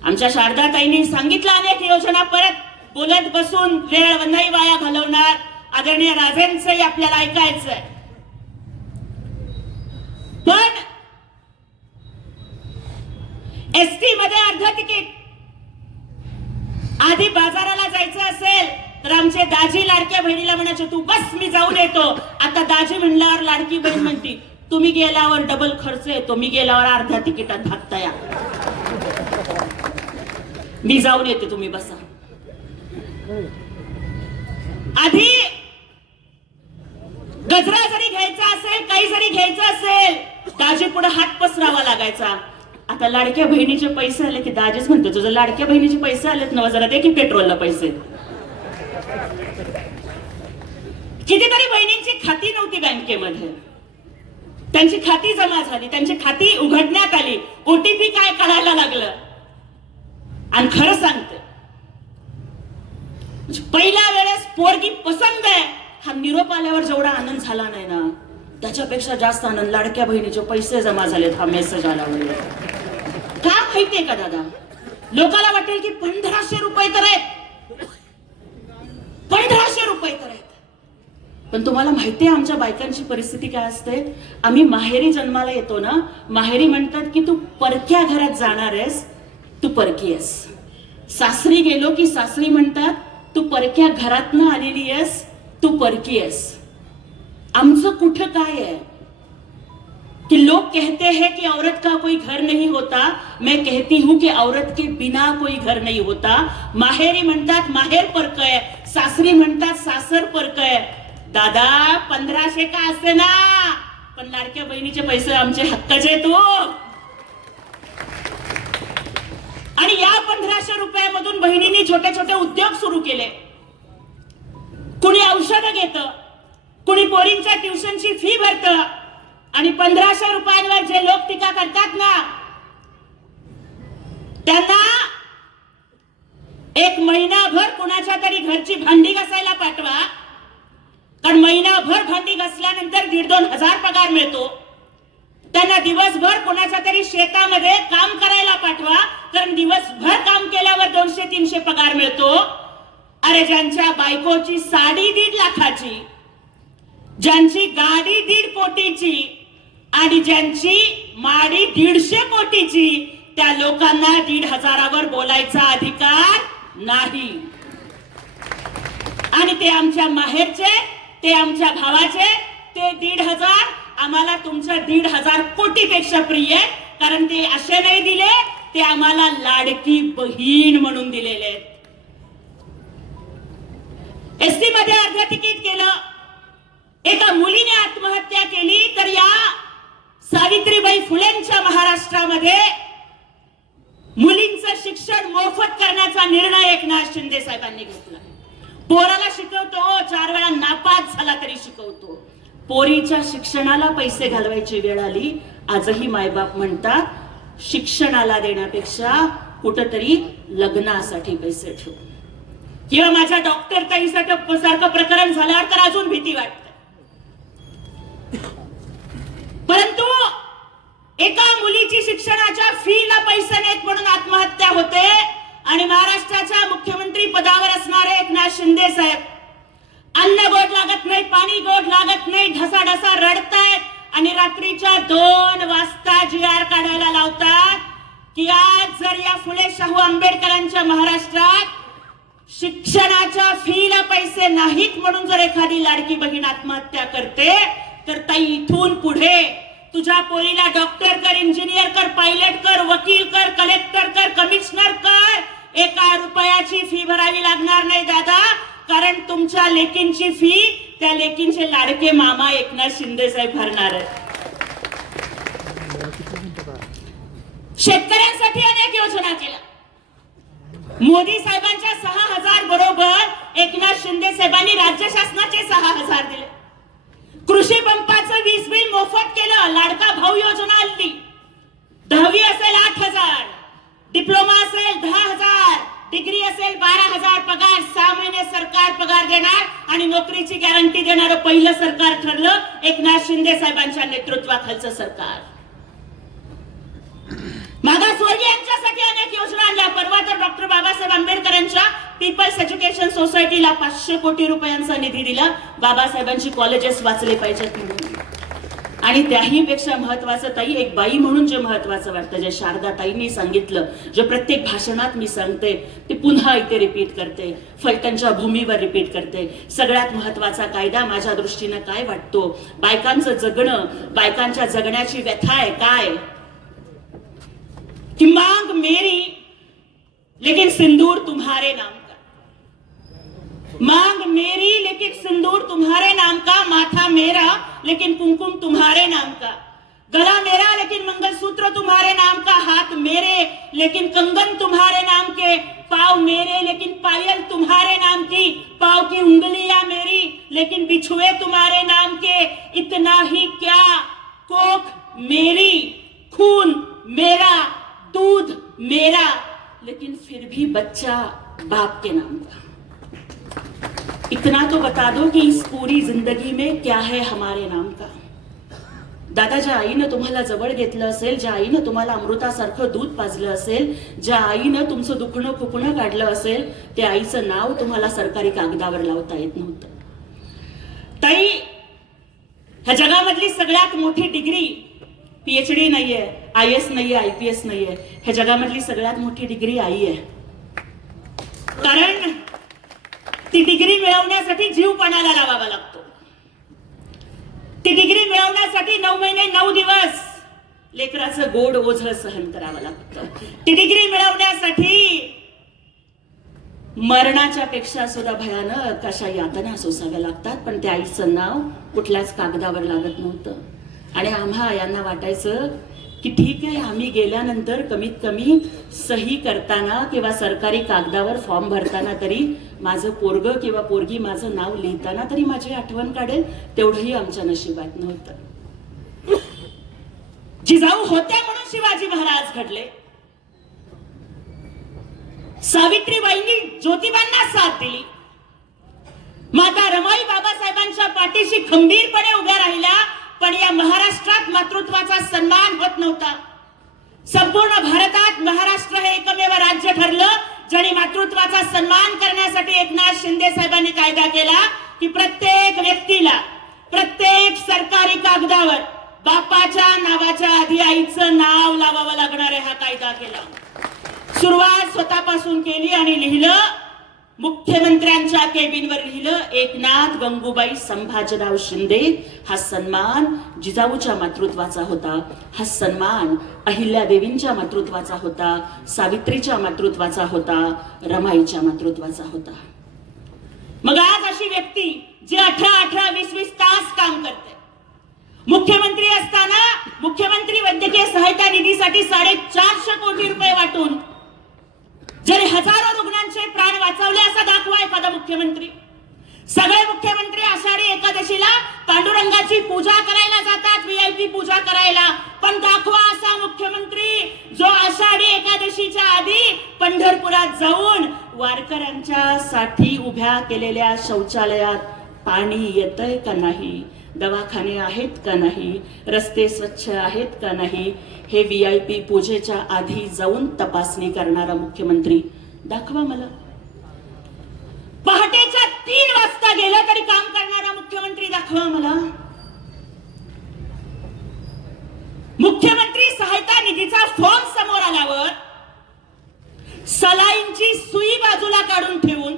आमच्या शारदाताईंनी सांगितलं अनेक योजना, परत बोलत बसून वेळ नाही वाया घालवणार. आदरणीय राजेंचंही आपल्याला ऐकायचंय. पण एसटी मध्ये अर्ध तिकीट. आधी बाजाराला जायचं असेल तर आमचे दाजी लाडक्या बहिणीला म्हणायचे तू बस मी जाऊन येतो. आता दाजी म्हणल्यावर लाडकी बहीण म्हणती तुम्ही गेल्यावर डबल खर्च येतो, मी गेल्यावर अर्ध्या तिकिटात भागता या, मी जाऊन येते तुम्ही बसा. आधी गजरा जरी घ्यायचा असेल, काही जरी घ्यायचं असेल दाजी पुढे हात पसरावा लागायचा. आता लाडक्या बहिणीचे पैसे आले की दाजीच म्हणतो तुझं लाडक्या बहिणीचे पैसे आलेत ना जरा दे की पेट्रोलला पैसे. कितीतरी बहिणींची खाती नव्हती बँकेमध्ये, त्यांची खाती जमा झाली, त्यांची खाती उघडण्यात आली, ओटीपी काय कळायला लागलं. आणि खरं सांगते पहिल्या वेळेस पोरगी पसंत आहे हा निरोप आल्यावर जेवढा आनंद झाला नाही ना त्याच्यापेक्षा जास्त आनंद लाडक्या बहिणीचे पैसे जमा झालेत हा मेसेज आल्यावर. का माहितीये का दादा, लोकांना वाटेल की 1,500 रुपये तर आहेत, 1,500 रुपये तर आहेत. पण तुम्हाला माहिती आहे आमच्या बायकांची परिस्थिती काय असते? आम्ही माहेरी जन्माला येतो ना, माहेरी म्हणतात की तू परक्या घरात जाणार आहेस, तू परकी आहेस. सासरी गेलो की सासरी म्हणतात तू परक्या घरातनं आलेली आहेस, तू परकी आहेस. आमचं कुठं काय आहे कि लोग कहते हैं कि औरत का कोई घर नहीं होता, मैं कहती हूं कि औरत के बिना कोई घर नहीं होता. माहेरी म्हणतात माहेर परकय, सासरी म्हणतात सासर परकय. दादा 1500 का असते ना, पण लाडक्या बहिणीचे पैसे आमचे हक्काचे तो. आणि या 1500 रुपयामधून बहिणींनी छोटे छोटे उद्योग सुरू केले. कुणी औषध घेतं, कुणी पोरींच्या ट्युशनची फी भरतं. आणि 1500 रुपयांवर जे लोक टीका करतात ना, त्यांना एक महिनाभर कुणाच्या तरी घरची भांडी घासायला पाठवा, कारण महिनाभर भांडी घासल्यानंतर 1,500-2,000 पगार मिळतो. त्यांना दिवसभर कुणाच्या तरी शेतामध्ये काम करायला पाठवा, कारण दिवसभर काम केल्यावर 200-300 पगार मिळतो. अरे ज्यांच्या बायकोची साडी 1.5 लाखाची, ज्यांची गाडी 1.5 कोटीची आणि ज्यांची माडी 150 कोटीची, त्या लोकांना 1,500वर बोलायचा अधिकार नाही. आणि ते आमच्या माहेरचे, ते आमच्या भावाचे, ते 1,500 आम्हाला तुमच्या 1,500 कोटीपेक्षा प्रिय आहे, कारण ते असे नाही दिले, ते आम्हाला लाडकी बहीण म्हणून दिलेले आहेत. एसटी मध्ये अर्ध तिकीट केलं, एका मुलीने आत्महत्या केली, तर या सावित्रीबाई फुलेंच्या महाराष्ट्रामध्ये मुलींचं शिक्षण मोफत करण्याचा निर्णय एकनाथ शिंदे साहेबांनी घेतला. पोराला शिकवतो, 4 वेळा नापास झाला तरी शिकवतो. पोरीच्या शिक्षणाला पैसे घालवायची वेळ आली. आजही मायबाप म्हणतात शिक्षणाला देण्यापेक्षा कुठंतरी लग्नासाठी पैसे ठेवू, किंवा माझ्या डॉक्टर ताईसाठी सारखं प्रकरण झाल्यावर तर अजून भीती वाटते. परंतु एका मुलीची शिक्षणाच्या फीला पैसे नाहीत म्हणून आत्महत्या होते, आणि महाराष्ट्राच्या मुख्यमंत्री पदावर असणारे एकनाथ शिंदे साहेब अन्न गोड लागत नाही, पाणी गोड लागत नाही, ढसाढसा रडतायत, आणि रात्रीच्या 2 वाजता GR काढायला लावतात की आज जर या फुले शाहू आंबेडकरांच्या महाराष्ट्रात शिक्षणाच्या फीला पैसे नाहीत म्हणून जर एखादी लाडकी बहीण आत्महत्या करते, तर ताई इथून पुढे तुझ्या पोरीला डॉक्टर कर, इंजिनियर कर, पायलट कर, वकील कर, कलेक्टर कर, कमिशनर कर, 1 रुपयाची फी भरावी लागणार नाही दादा, कारण तुमच्या लेकींची फी त्या लेकींचे लाडके मामा एकनाथ शिंदे साहेब भरणार आहेत. शेतकऱ्यांसाठी अनेक योजना केल्या. मोदी साहेबांच्या 6,000 बरोबर एकनाथ शिंदे साहेबांनी राज्य शासनाचे 6,000 दिले. कृषी पंपाचं 20 बिल मोफत केलं. लाडका भाऊ योजना आणली. 10वी असेल 8,000, डिप्लोमा असेल 10,000, डिग्री असेल 12,000 पगार. 6 महिने सरकार पगार देणार आणि नोकरीची गॅरंटी देणारं पहिलं सरकार ठरलं एकनाथ शिंदे साहेबांच्या नेतृत्वाखालचं सरकार. मागासवर्गीयांच्यासाठी अनेक योजना आणल्या. परवा तर डॉक्टर बाबासाहेब आंबेडकरांच्या पीपल्स एज्युकेशन सोसायटीला 500 कोटी रुपयांचा निधी दिला. बाबासाहेबांची कॉलेजेस वाचले पाहिजेत म्हणून. आणि त्याही पेक्षा महत्वाचं ताई, एक बाई म्हणून जे महत्वाचं वाटतं, जे शारदा ताईंनी सांगितलं, जे प्रत्येक भाषणात मी सांगते, ते पुन्हा इथे रिपीट करते, फलटणच्या भूमीवर रिपीट करते. सगळ्यात महत्वाचा कायदा माझ्या दृष्टीनं काय वाटतो, बायकांचं जगणं, बायकांच्या जगण्याची व्यथा आहे काय कि मांग मेरी लेकिन सिंदूर तुम्हारे नाम का, मांग मेरी लेकिन सिंदूर तुम्हारे नाम का, माथा मेरा लेकिन कुमकुम तुम्हारे नाम का, गला मेरा लेकिन मंगलसूत्र तुम्हारे नाम का, हाथ मेरे लेकिन कंगन तुम्हारे नाम के, पाँव मेरे लेकिन पायल तुम्हारे नाम की, पाँव की उंगलियां मेरी लेकिन बिछुए तुम्हारे नाम के, इतना ही क्या, कोख मेरी, खून मेरा, दूध मेरा, लेकिन फिर भी बच्चा बाप के नाम का. इतना तो बता दो कि इस पूरी जिंदगी में क्या है हमारे नाम का. दादा, ज्या आईनं तुम्हाला जवळ घेतलं असेल, ज्या आईनं तुम्हाला अमृतासारखं दूध पाजलं असेल, ज्या आईनं तुमचं दुखणं खुपणं काढलं असेल, त्या आईचं नाव तुम्हाला सरकारी कागदावर लावता येत नव्हतं. ताई, ह्या जगामधली सगळ्यात मोठी डिग्री PhD नाहीये, IS नाहीये, IPS नाहीये. ह्या जगामधली सगळ्यात मोठी डिग्री आई आहे. कारण ती डिग्री मिळवण्यासाठी जीव पणाला लावावा लागतो. ती डिग्री मिळवण्यासाठी 9 महिने 9 दिवस लेकराचं गोड ओझं सहन करावं लागतं. ती डिग्री मिळवण्यासाठी मरणाच्या पेक्षा सुद्धा भयानक अशा यातना सोसाव्या लागतात. पण त्या आईचं नाव कुठल्याच कागदावर लागत नव्हतं. आणि आम्हा यांना वाटायचं की ठीक आहे, आम्ही गेल्यानंतर कमीत कमी सही करताना किंवा सरकारी कागदावर फॉर्म भरताना तरी माझं पोरग किंवा पोरगी माझं नाव लिहिताना तरी माझी आठवण काढेल. तेवढंही आमच्या नशिबात नव्हतं. जिजाऊ होत्या म्हणून शिवाजी महाराज घडले. सावित्रीबाईंनी ज्योतिबांना साथ दिली. माता रमाई बाबासाहेबांच्या पाठीशी खंबीरपणे उभ्या राहिल्या. पण या महाराष्ट्रात मातृत्वाचा सन्मान होत नव्हता. संपूर्ण भारतात महाराष्ट्र हे एकमेव राज्य ठरलं ज्याने मातृत्वाचा सन्मान करण्यासाठी एकनाथ शिंदे साहेबांनी कायदा केला की प्रत्येक व्यक्तीला प्रत्येक सरकारी कागदावर बापाच्या नावाच्या आधी आईचं नाव लावावं लागणार आहे. हा कायदा केला. सुरुवात स्वतःपासून केली आणि लिहिलं, मुख्यमंत्र्यांच्या केबिनवर लिहिलं, एकनाथ गंगूबाई संभाजीराव शिंदे. हा सन्मान जिजाऊच्या मातृत्वाचा होता. हा सन्मान अहिल्यादेवींच्या मातृत्वाचा होता, सावित्रीच्या मातृत्वाचा होता, रमाईच्या मातृत्वाचा होता. मग आज अशी व्यक्ती जी 18-18, 20-20 तास काम करते, मुख्यमंत्री असताना मुख्यमंत्री वैद्यकीय सहायता निधीसाठी 450 कोटी रुपये वाटून जरी हजारो रुग्णांचे प्राण वाचवले असा दाखवा एखादा मुख्यमंत्री. सगळे मुख्यमंत्री आषाढी एकादशीला पांडुरंगाची पूजा करायला जातात, VIP पूजा करायला. पण दाखवा असा मुख्यमंत्री जो आषाढी एकादशीच्या आधी पंढरपुरात जाऊन वारकऱ्यांच्या साठी उभ्या केलेल्या शौचालयात पाणी येतंय का नाही, दवाखाने आहेत का नाही, रस्ते स्वच्छ आहेत का नाही, हे VIP पूजेच्या आधी जाऊन तपासणी करणारा मुख्यमंत्री दाखवा मला. पहाटेच्या 3 वाजता गेलं तरी काम करणारा मुख्यमंत्री दाखवा मला. मुख्यमंत्री सहायता निधीचा फॉर्म समोर आल्यावर सलाईंची सुई बाजूला काढून ठेवून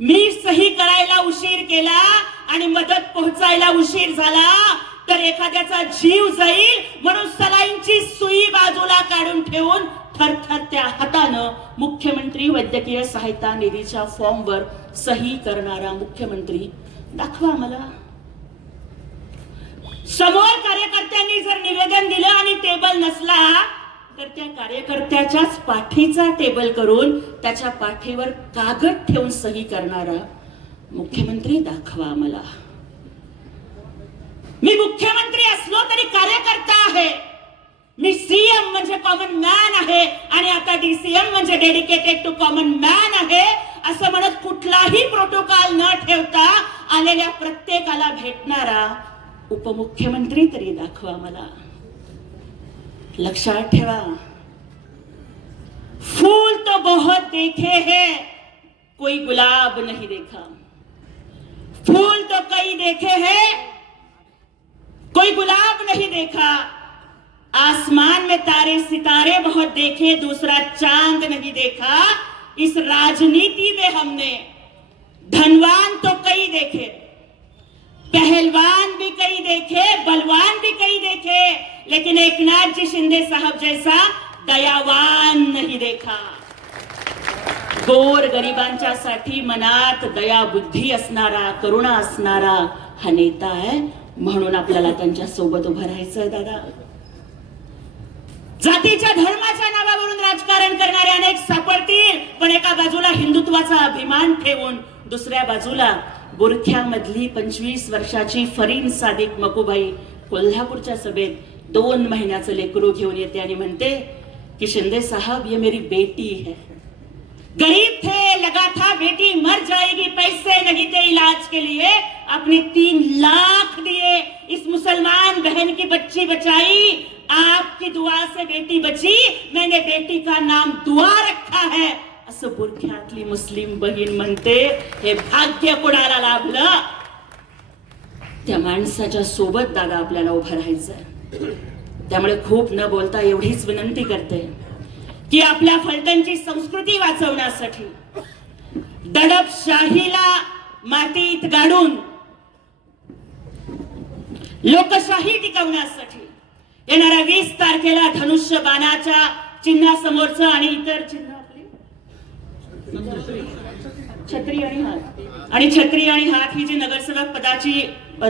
मी सही करायला उशीर केला आणि मदत पोहोचायला उशीर झाला तर एखाद्याचा जीव जाईल म्हणून सलाईंची सुई बाजूला काढून ठेवून थरथरत्या हातानं मुख्यमंत्री वैद्यकीय सहायता निधीच्या फॉर्मवर सही करणारा मुख्यमंत्री दाखवा मला. समोर कार्यकर्त्यांनी जर निवेदन दिलं आणि टेबल नसला तर त्या कार्यकर्त्याच्याच पाठीचा टेबल करून त्याच्या पाठीवर कागद ठेवून सही करणारा मुख्यमंत्री दाखवा मला. मी मुख्यमंत्री असलो तरी कार्यकर्ता आहे. मी CM म्हणजे कॉमन मॅन आहे आणि आता DCM म्हणजे डेडिकेटेड टू कॉमन मॅन आहे असं म्हणत कुठलाही प्रोटोकॉल न ठेवता आलेल्या प्रत्येकाला भेटणारा उपमुख्यमंत्री तरी दाखवा मला. लक्षात ठेवा, फूल तो बहुत देखे हैं, कोई गुलाब नहीं देखा. फूल तो कई देखे हैं, कोई गुलाब नहीं देखा. आसमान में तारे सितारे बहुत देखे, दूसरा चांद नहीं देखा. इस राजनीति में हमने धनवान तो कई देखे, पहलवान भी कई देखे, बलवान भी कई देखे, लेकिन एकनाथ जी शिंदे साहब जैसा दयावान नहीं देखा. गोर गरिबांच्या साठी मनात दया बुद्धी असणारा, करुणा असणारा हा नेता आहे म्हणून आपल्याला त्यांच्या सोबत उभं राहायचंय. दादा, जातीच्या धर्माच्या नावावरून राजकारण करणारे अनेक सापडतील, पण एका बाजूला हिंदुत्वाचा अभिमान ठेवून दुसऱ्या बाजूला बुरख्यामधली 25 वर्षाची फरीन सादिक मकुबाई कोल्हापूरच्या सभेत 2 महिन्याचं लेकरू घेऊन येते आणि म्हणते कि शिंदे साहब ये मेरी बेटी है. गरीब थे, लगा था बेटी मर जाएगी, पैसे नहीं थे इलाज के लिए, आपने 3 लाख दिए, इस मुसलमान बहन की बच्ची बचाई. आपकी दुआ से बेटी बची, मैंने बेटी का नाम दुआ रखा है असं बुरख्यातली मुस्लिम बहीण म्हणते. हे भाग्य कुणाला लाभलं? त्या माणसाच्या सोबत दादा आपल्याला उभं राहायचंय. त्यामुळे खूप न बोलता एवढीच विनंती करते की आपल्या फलटणची संस्कृती वाचवण्यासाठी, दडपशाहीला मातीत गाडून लोकशाही टिकवण्यासाठी येणाऱ्या 20 तारखेला धनुष्य बाणाच्या चिन्हासमोरचं आणि इतर चिन्ह आपली छत्री आणि हात आणि छत्री आणि हात ही जी नगरसेवक पदाची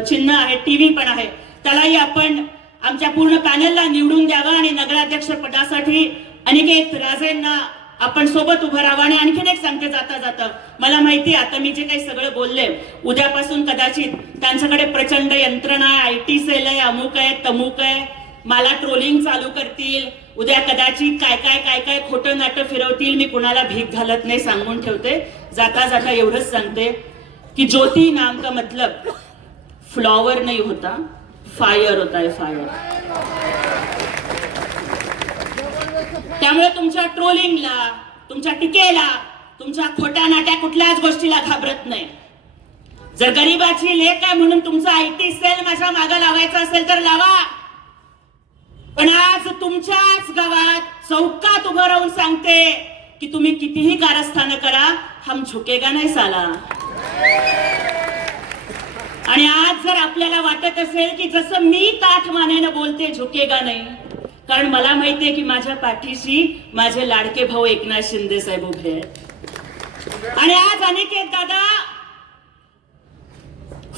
चिन्ह आहे, टीव्ही पण आहे, त्यालाही आपण आमच्या पूर्ण पॅनलला निवडून द्यावा आणि नगराध्यक्ष पदासाठी अनिकेत राजेंना आपण सोबत उभं राहावं. आणि आणखीन एक सांगते जाता जाता, मला माहिती आता मी जे काही सगळं बोलले, उद्यापासून कदाचित त्यांच्याकडे प्रचंड यंत्रणा आहे, IT सेल आहे, अमुक आहे, तमुक आहे, मला ट्रोलिंग चालू करतील, उद्या कदाचित काय काय काय काय खोटं नाटं फिरवतील. मी कुणाला भीक घालत नाही, सांगून ठेवते. जाता जाता एवढंच सांगते की ज्योति नाम का मतलब फ्लॉवर नहीं होता, फायर होता है, फायर. त्यामुळे तुमच्या ट्रोलिंगला, तुमच्या टीकेला, तुमच्या खोट्या नाट्या कुठल्याच गोष्टीला घाबरत नाही. जर गरीबाची लेक आहे म्हणून तुमचा IT सेल माझ्या मागे लावायचा असेल तर लावा, पण आज तुमच्याच गावात चौकात उभं राहून सांगते की तुम्ही कितीही कारस्थानं करा, हम झुकेगा नाही साला. आणि आज जर आपल्याला वाटत असेल की जसं मी ताठ मानेनं बोलते झुकेगा नाही, कारण मला माहितीये की माझ्या पाठीशी माझे लाडके भाऊ एकनाथ शिंदे साहेब उभे आहेत. आणि आज अनिकेत दादा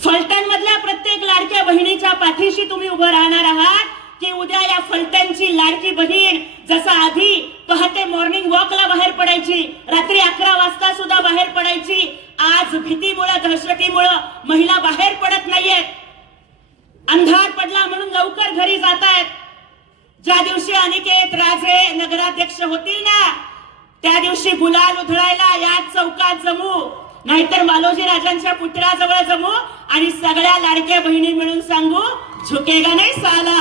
फलटण मधल्या प्रत्येक लाडक्या बहिणीच्या पाठीशी तुम्ही उभं राहणार आहात की उद्या या फलटणची लाडकी बहीण जसं आधी पहाटे मॉर्निंग वॉकला बाहेर पडायची, रात्री 11 वाजता सुद्धा बाहेर पडायची, आज भीतीमुळे, दहशतीमुळे महिला बाहेर पडत नाहीयेत. अंधार पडला म्हणून लवकर घरी जातायत. ज्या दिवशी अनिकेत राजे नगराध्यक्ष होतील ना, त्या दिवशी गुलाल उधळायला याच चौकात जमू, नाहीतर मालोजी राजांच्या पुतळ्याजवळ जमू आणि सगळ्या लाडक्या बहिणी मिळून सांगू झुकेगा नाही साला.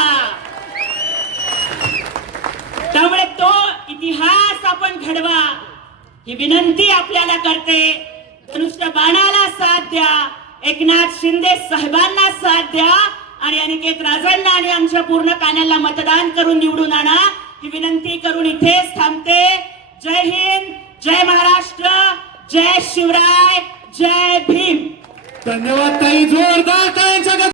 त्यामुळे तो इतिहास आपण घडवा ही विनंती आपल्याला करते. धनुष्य बाणाला साथ द्या, एकनाथ शिंदे साहेबांना साथ द्या आणि अनिकेत राजांना आणि आमच्या पूर्ण पॅनलला मतदान करून निवडून आणा ही विनंती करून इथेच थांबते. जय हिंद, जय महाराष्ट्र, जय शिवराय, जय भीम. धन्यवाद ताई, जोरदार